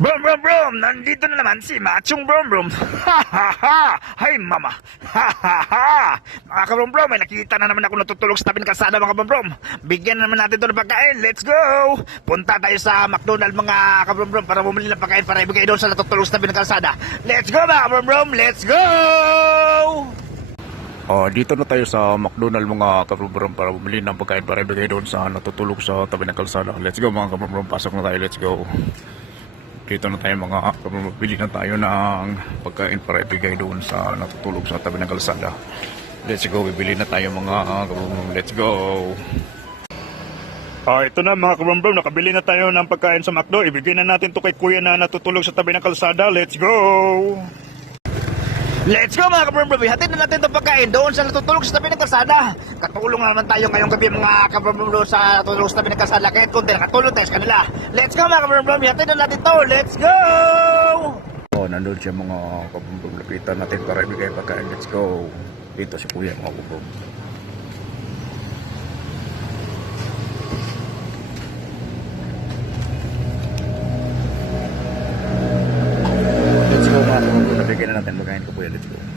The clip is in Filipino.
Brum brum brum! Nandito na naman si Machong Brum Brum! Ha ha ha! Hay mama! Ha ha ha! Mga kabrum brum, may nakita na naman ako natutulog sa tabi ng kalsada mga kabrum brum. Bigyan na naman natin ito ng pagkain. Let's go! Punta tayo sa McDonald mga kabrum brum para bumili ng pagkain para ibigay doon sa natutulog sa tabi ng kalsada. Let's go mga kabrum brum! Let's go! Ah, dito na tayo sa McDonald mga kabrum para bumili ng pagkain para ibigay doon sa natutulog sa tabi ng kalsada. Let's go mga kabrum pasok na tayo, let's go. Dito na tayo mga kabrum bili na tayo ng pagkain para ibigay doon sa natutulog sa tabi ng kalsada. Let's go, bibili na tayo mga kabrum, let's go. Ah, ito na mga kabrum brum, nakabili na tayo ng pagkain sa McDo. Ibigay na natin to kay kuya na natutulog sa tabi ng kalsada. Let's go! Let's go mga kabrum-brum! Hatid na natin itong pagkain doon sa natutulog sa tabi ng kalsada. Katulong naman tayo ngayong gabi mga kabrum-brum doon sa natutulog sa tabi ng kalsada. Kahit kunti nakatulong tayo sa. Let's go mga kabrum-brum! Hatid na natin to! Let's go! Oh, nandun siya mga kabrum lapitan natin para ibigay pagkain. Let's go. Dito si kuya mga kabrum. Let's go mga kabrum. Nabigyan na natin pagkain ko kuya. Let's go.